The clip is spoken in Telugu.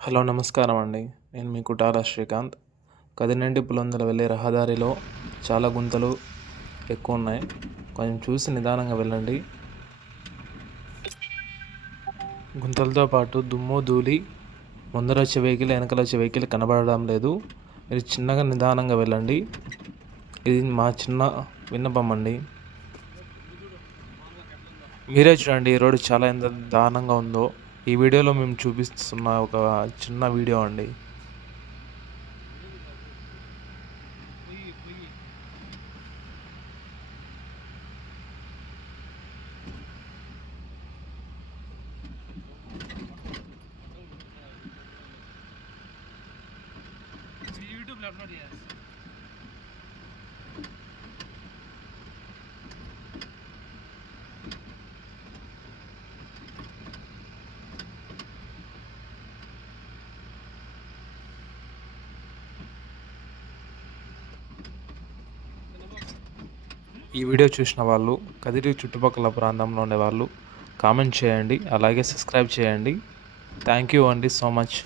హలో నమస్కారం అండి. నేను మీ కుటార శ్రీకాంత్. కదినండి పులందల వెళ్ళే రహదారిలో చాలా గుంతలు ఎక్కువ ఉన్నాయి. కొంచెం చూసి నిదానంగా వెళ్ళండి. గుంతలతో పాటు దుమ్ము ధూళి ముందర వచ్చే వెహికల్ వెనకాల వచ్చే వెహికల్ కనబడడం లేదు. మీరు చిన్నగా నిదానంగా వెళ్ళండి. ఇది మా చిన్న విన్నపం అండి. మీరే చూడండి ఈ రోడ్డు చాలా ఎంత దారుణంగా ఉందో. ఈ వీడియోలో మేము చూపిస్తున్న ఒక చిన్న వీడియో అండి. యూట్యూబ్లో అప్లోడ్ చేయాలి. ఈ వీడియో చూసిన వాళ్ళు కదిరి చుట్టుపక్కల ప్రాంతంలో ఉండేవాళ్ళు కామెంట్ చేయండి, అలాగే సబ్స్క్రైబ్ చేయండి. థ్యాంక్ యూ అండి సో మచ్.